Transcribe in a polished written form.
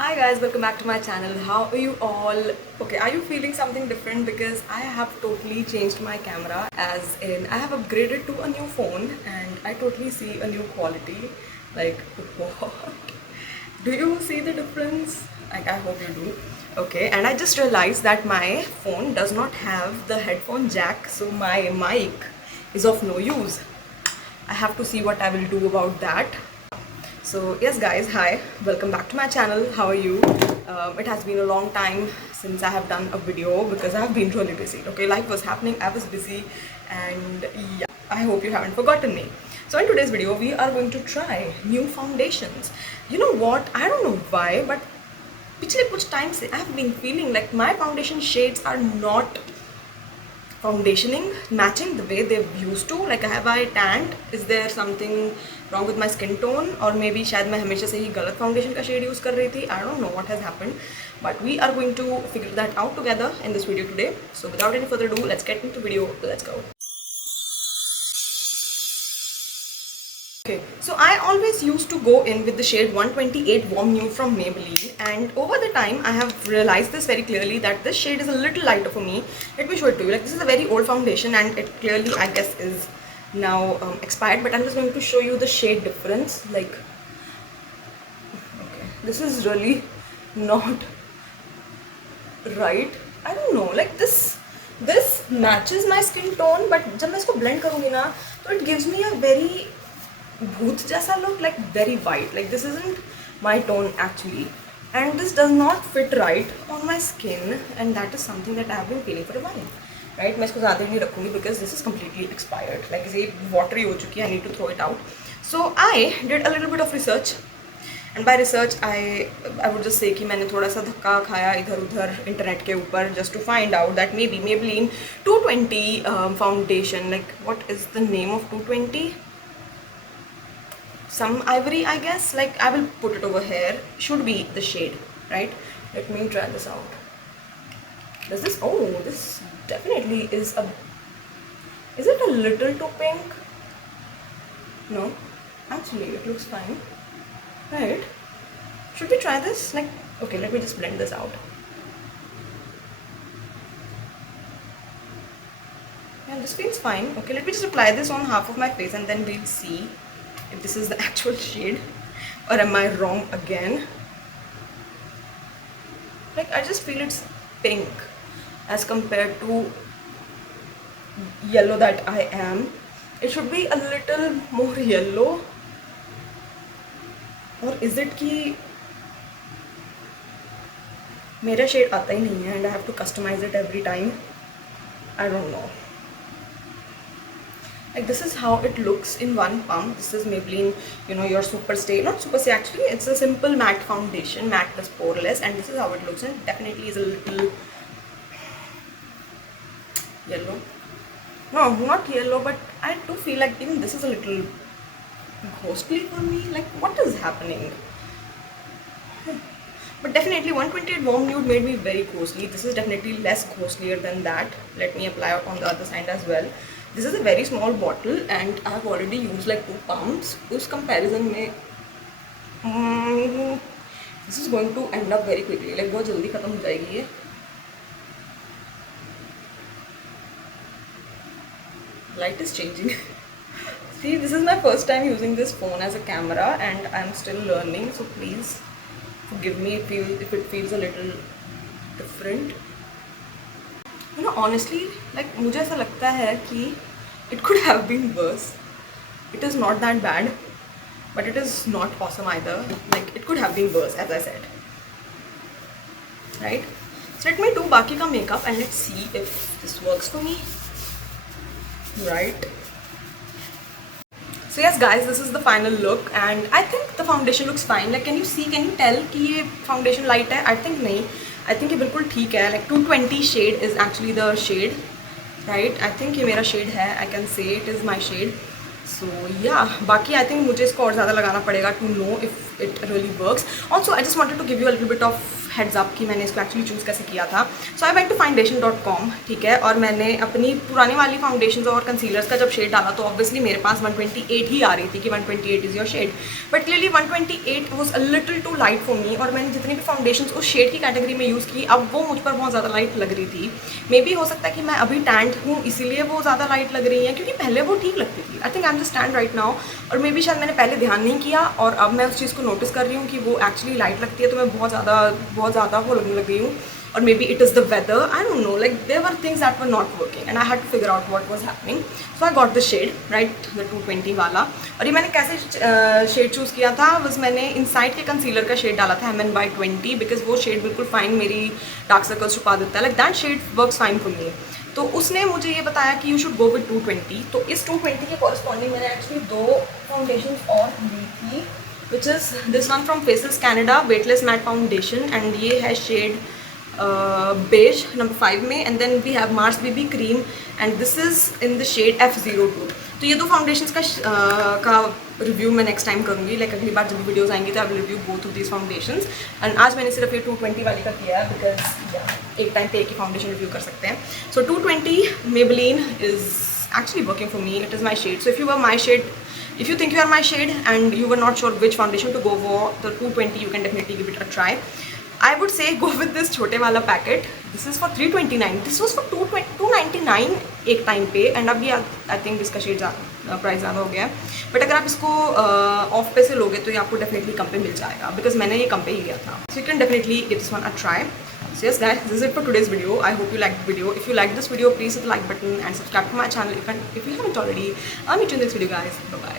Hi guys, welcome back to my channel. How are you all? Okay, are you feeling something different? Because I have totally changed my camera, as in I have upgraded to a new phone and I totally see a new quality. Like, what? Do you see the difference? Like, I hope you do. Okay, and I just realized that my phone does not have the headphone jack, so my mic is of no use. I have to see what I will do about that. So yes guys, hi, welcome back to my channel. How are you? It has been a long time since I have done a video because I have been really busy. Okay, life was happening, I was busy, and yeah, I hope you haven't forgotten me. So in today's video, we are going to try new foundations. You know what? I don't know why, but पिछले कुछ time से I have been feeling like my foundation shades are not foundationing matching the way they used to. Like, have I tanned? Is there something wrong with my skin tone? Or maybe शायद मैं हमेशा से ही गलत foundation का shade use कर रही थी. I don't know what has happened, but we are going to figure that out together in this video today. So without any further ado, let's get into video. Let's go. Okay, so I always used to go in with the shade 128 Warm Nude from Maybelline, and over the time I have realized this very clearly that this shade is a little lighter for me. Let me show it to you. Like, this is a very old foundation and it clearly, I guess, is now expired, but I'm just going to show you the shade difference. Like, okay, this is really not right. I don't know, like this matches my skin tone, but जब मैं इसको blend करूँगी ना, तो it gives me a very भूत जैसा look, like very white. Like, this isn't my tone actually, and this does not fit right on my skin, and that is something that I have been feeling for a while. Right? मैं इसको ज़्यादा नहीं रखूँगी because this is completely expired. Like, ये watery हो चुकी है. I need to throw it out. So I did a little bit of research, and by research I would just say कि मैंने थोड़ा सा धक्का खाया इधर उधर इंटरनेट के ऊपर just to find out that maybe Maybelline 220 foundation. Like, what is the name of 220? Some ivory, I guess. Like, I will put it over here. Should be the shade, right? Let me try this out. Does this? Oh, this definitely is a. Is it a little too pink? No, actually, it looks fine. Right? Should we try this? Like, okay, let me just blend this out. Yeah, this feels fine. Okay, let me just apply this on half of my face and then we'll see if this is the actual shade or am I wrong again. Like, I just feel it's pink as compared to yellow that I am. It should be a little more yellow. Or is it कि मेरा shade आता ही नहीं है and I have to customize it every time? I don't know. Like, this is how it looks in one pump. This is Maybelline, you know, your super stay, not super stay actually, it's a simple matte foundation, matte plus poreless, and this is how it looks, and definitely is a little yellow. No, not yellow, but I do feel like even this is a little ghostly for me. Like, what is happening? But definitely 128 Warm Nude made me very ghostly. This is definitely less ghostlier than that. Let me apply it on the other side as well. This is a very small bottle and I have already used like 2 pumps. उस comparison में this is going to end up very quickly. Like, बहुत जल्दी खत्म हो जाएगी ये. Light is changing. See, this is my first time using this phone as a camera and I'm still learning. So please forgive me if it feels a little different. You know, honestly, like, मुझे ऐसा लगता है कि it could have been worse. It is not that bad, but it is not awesome either. Like, it could have been worse, as I said. Right? So let me do बाकी का makeup and let's see if this works for me. Right? So yes guys, this is the final look and I think the foundation looks fine. Like, can you tell कि ये foundation light है? I think नहीं. I think ये बिल्कुल ठीक है. Like, 220 shade is actually the shade, right? I think ये मेरा shade है. I can say it is my shade. So yeah, बाकी I think मुझे इसको और ज़्यादा लगाना पड़ेगा to know if it really works. Also I just wanted to give you a little bit of heads up कि मैंने इसको एक्चुअली चूज़ कैसे किया था. सो आई वेंट टू foundation.com, ठीक है, और मैंने अपनी पुरानी वाली फाउंडेशन और कंसीलर्स का जब शेड डाला तो ऑब्वियसली मेरे पास 128 ही आ रही थी कि 128 is your shade, but clearly 128 was a little too light for me. और मैंने जितनी भी फाउंडेशन उस शेड की कैटेगरी में यूज़ की, अब वो मुझ पर बहुत ज़्यादा लाइट लग रही थी. मे बी हो सकता है कि मैं अभी टैंड हूँ इसीलिए वो ज़्यादा लाइट लग रही है, क्योंकि पहले वो ठीक लगती थी. I think I am just stand right now, और मे बी शायद मैंने पहले ध्यान नहीं किया और अब मैं उस चीज़ को नोटिस कर रही हूँ कि वो एक्चुअली लाइट लगती है, तो मैं बहुत ज़्यादा वो लगने लग गई हूँ. और maybe it is the weather, I don't know, like there were things that were not working and I had to figure out what was happening. So I got the shade right, the 220 वाला. और ये मैंने कैसे shade choose किया था, बस मैंने inside के कंसीलर का शेड डाला था MN/20, बिकॉज वो शेड बिल्कुल फाइन मेरी डार्क सर्कल्स छुपा देता है. Like that shade works fine for me. तो उसने मुझे ये बताया कि यू शुड गो विद 220. तो इस 220 के कॉरस्पॉन्डिंग मैंने एक्चुअली 2 फाउंडेशन और ली थी, which is this one from Faces Canada, weightless matte foundation, and ये है शेड बेज नंबर 5 में. And then we have Mars baby cream and this is in the shade F02. तो ये 2 foundations का review मैं नेक्स्ट टाइम करूँगी. Like अगली बार जब वीडियोज़ आएंगी तो I will review both of these foundations. And आज मैंने सिर्फ ये 220 वाली का किया है, बिकॉज एक टाइम पे एक ही फाउंडेशन रिव्यू कर सकते हैं. सो 220 Maybelline is actually working for me. It is my shade. So if you were my shade, if you think you are my shade and you were not sure which foundation to go for, the 220 you can definitely give it a try. I would say go with this छोटे वाला packet. This is for 329. This was for 299 एक time पे, and अभी I think इसका shade price ज़्यादा हो गया है. बट अगर आप इसको ऑफ पे से लोगे तो ये आपको डेफिनेटली कम पे मिल जाएगा, बिकॉज मैंने ये कम पे ही लिया था. So you can definitely give this one a try. So yes guys, this is it for today's video. I hope you liked the video. If you liked this video, please hit the like button and subscribe to my channel if you haven't already. I'll meet you in this video guys. Bye bye.